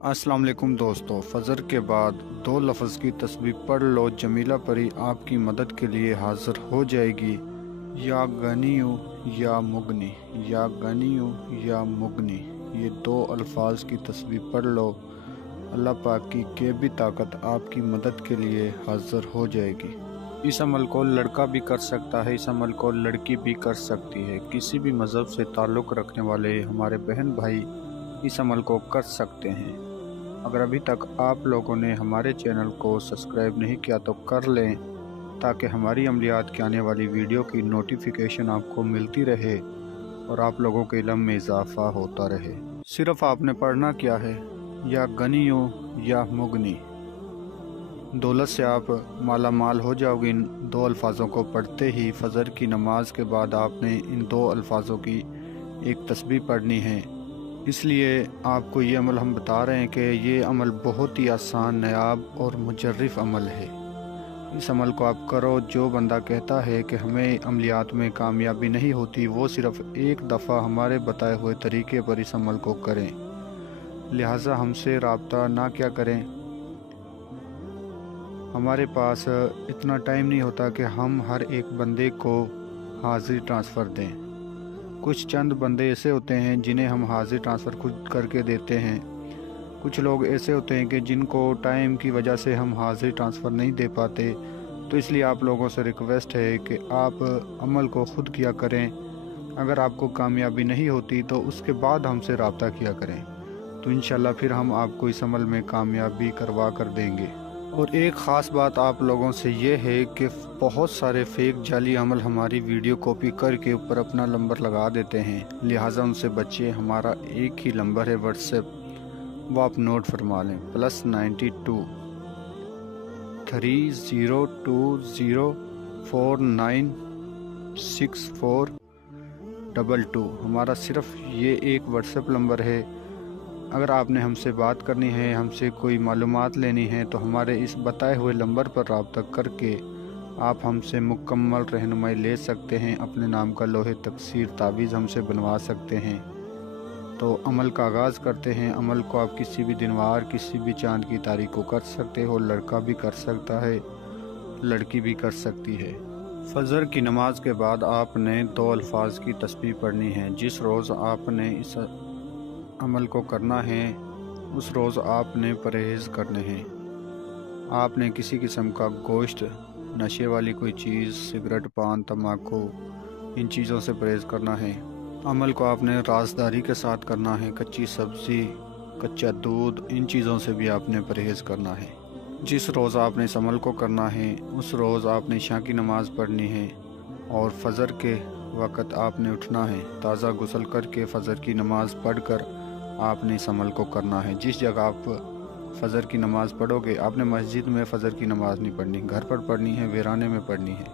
अस्सलाम वालेकुम दोस्तों, फ़जर के बाद दो लफ्ज़ की तस्बीह पढ़ लो, जमीला परी आपकी मदद के लिए हाज़िर हो जाएगी। या गनियो या मुगनी, या गनियो या मुगनी, ये दो अल्फाज की तस्बीह पढ़ लो। अल्लाह पाक की गैबी ताकत आपकी मदद के लिए हाज़िर हो जाएगी। इस अमल को लड़का भी कर सकता है, इस अमल को लड़की भी कर सकती है। किसी भी मज़हब से ताल्लुक़ रखने वाले हमारे बहन भाई इस अमल को कर सकते हैं। अगर अभी तक आप लोगों ने हमारे चैनल को सब्सक्राइब नहीं किया तो कर लें, ताकि हमारी अमलियात की आने वाली वीडियो की नोटिफिकेशन आपको मिलती रहे और आप लोगों के इल्म में इजाफ़ा होता रहे। सिर्फ़ आपने पढ़ना क्या है, या गनियो या मुगनी। दौलत से आप माला माल हो जाओगे। इन दो अल्फाजों को पढ़ते ही फ़जर की नमाज के बाद आपने इन दो अल्फाजों की एक तस्बीह पढ़नी है। इसलिए आपको ये अमल हम बता रहे हैं कि ये अमल बहुत ही आसान, नायाब और मुजर्रिफ अमल है। इस अमल को आप करो। जो बंदा कहता है कि हमें अमलियात में कामयाबी नहीं होती, वो सिर्फ़ एक दफ़ा हमारे बताए हुए तरीके पर इस अमल को करें। लिहाजा हमसे रब्ता ना क्या करें। हमारे पास इतना टाइम नहीं होता कि हम हर एक बंदे को हाज़िरी ट्रांसफ़र दें। कुछ चंद बंदे ऐसे होते हैं जिन्हें हम हाज़िरी ट्रांसफ़र खुद करके देते हैं। कुछ लोग ऐसे होते हैं कि जिनको टाइम की वजह से हम हाज़िरी ट्रांसफ़र नहीं दे पाते। तो इसलिए आप लोगों से रिक्वेस्ट है कि आप अमल को ख़ुद किया करें। अगर आपको कामयाबी नहीं होती तो उसके बाद हमसे रब्ता किया करें, तो इंशाल्लाह फिर हम आपको इस अमल में कामयाबी करवा कर देंगे। और एक ख़ास बात आप लोगों से ये है कि बहुत सारे फेक जाली अमल हमारी वीडियो कॉपी करके ऊपर अपना नंबर लगा देते हैं। लिहाजा उनसे बचिए। हमारा एक ही नंबर है व्हाट्सएप, वो आप नोट फरमा लें, +92 3020496422। हमारा सिर्फ़ ये एक व्हाट्सएप नंबर है। अगर आपने हमसे बात करनी है, हमसे कोई मालूमात लेनी है, तो हमारे इस बताए हुए नंबर पर रब्ता करके आप हमसे मुकम्मल रहनुमाई ले सकते हैं। अपने नाम का लोहे तकसीर तावीज़ हमसे बनवा सकते हैं। तो अमल का आगाज़ करते हैं। अमल को आप किसी भी दिनवार, किसी भी चाँद की तारीख को कर सकते हो। लड़का भी कर सकता है, लड़की भी कर सकती है। फ़जर की नमाज के बाद आपने दो अल्फाज की तस्बीह पढ़नी है। जिस रोज़ आपने इस अमल को करना है, उस रोज़ आपने परहेज़ करने हैं। आपने किसी किस्म का गोश्त, नशे वाली कोई चीज़, सिगरेट, पान, तम्बाकू, इन चीज़ों से परहेज़ करना है। अमल को आपने राज़दारी के साथ करना है। कच्ची सब्ज़ी, कच्चा दूध, इन चीज़ों से भी आपने परहेज़ करना है। जिस रोज़ आपने इस अमल को करना है, उस रोज़ आपने इशा की नमाज़ पढ़नी है और फ़जर के वक़्त आपने उठना है। ताज़ा गुस्ल करके फ़जर की नमाज़ पढ़कर आपने इस अमल को करना है। जिस जगह आप फ़जर की नमाज़ पढ़ोगे, आपने मस्जिद में फ़जर की नमाज़ नहीं पढ़नी, घर पर पढ़नी है, वीराने में पढ़नी है।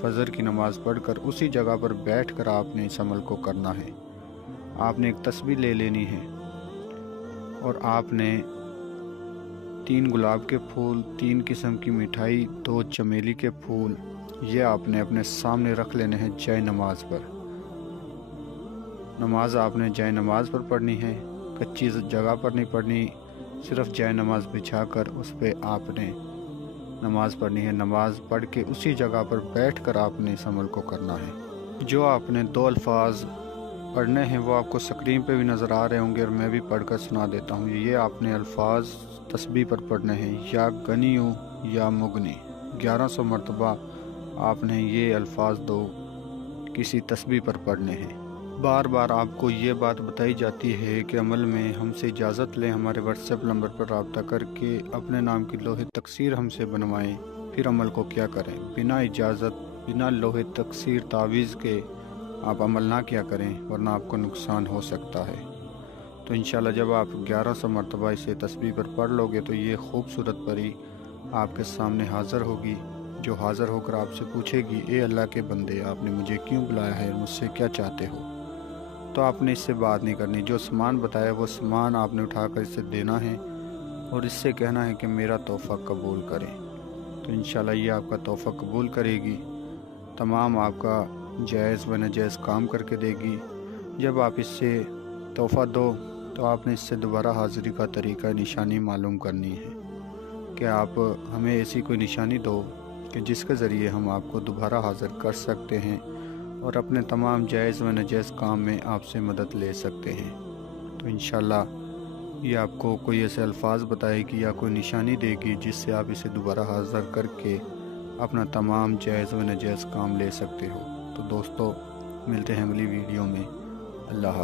फ़जर की नमाज़ पढ़कर उसी जगह पर बैठकर आपने इस अमल को करना है। आपने एक तस्बीह ले लेनी है और आपने 3 गुलाब के फूल, 3 किस्म की मिठाई, 2 चमेली के फूल, ये आपने अपने सामने रख लेने हैं जय नमाज पर। नमाज आपने जय नमाज पर पढ़नी है, कच्ची जगह पर नहीं पढ़नी। सिर्फ़ जय नमाज बिछा कर उस पर आपने नमाज पढ़नी है। नमाज पढ़ के उसी जगह पर बैठकर आपने इस अमल को करना है। जो आपने दो अल्फाज पढ़ने हैं वो आपको स्क्रीन पे भी नज़र आ रहे होंगे और मैं भी पढ़कर सुना देता हूँ। ये आपने अल्फाज तस्बीह पर पढ़ने हैं, या गनियो या मुगनी। 1100 मरतबा आपने ये अल्फाज दो किसी तस्बीह पर पढ़ने हैं। बार बार आपको ये बात बताई जाती है कि अमल में हमसे इजाज़त लें। हमारे व्हाट्सएप नंबर पर रब्ता करके अपने नाम की लोहे तकसीर हमसे बनवाएं, फिर अमल को क्या करें। बिना इजाज़त, बिना लोहे तकसीर तावीज़ के आप अमल ना क्या करें, वरना आपको नुकसान हो सकता है। तो इंशाल्लाह जब आप 1100 मरतबा इसे तस्बीह पर पढ़ लोगे तो ये खूबसूरत परी आपके सामने हाज़िर होगी, जो हाज़िर होकर आपसे पूछेगी, ए अल्लाह के बंदे, आपने मुझे क्यों बुलाया है, मुझसे क्या चाहते हो। तो आपने इससे बात नहीं करनी। जो सामान बताया वो सामान आपने उठाकर इसे देना है और इससे कहना है कि मेरा तोहफ़ा कबूल करें। तो इंशाल्लाह ये आपका तोहफ़ा कबूल करेगी, तमाम आपका जायज़ व नाजायज़ काम करके देगी। जब आप इससे तोहफ़ा दो تو آپ نے اس سے دوبارہ حاضری کا طریقہ نشانی معلوم کرنی ہے کہ آپ ہمیں ایسی کوئی نشانی دو کہ جس کے ذریعے ہم آپ کو دوبارہ حاضر کر سکتے ہیں اور اپنے تمام جائز و ناجائز کام میں آپ سے مدد لے سکتے ہیں۔ تو انشاءاللہ یہ آپ کو کوئی ایسے الفاظ بتائے گی یا کوئی نشانی دے گی جس سے آپ اسے دوبارہ حاضر کر کے اپنا تمام جائز و ناجائز کام لے سکتے ہو۔ تو دوستو ملتے ہیں اگلی ویڈیو میں۔ اللہ حافظ۔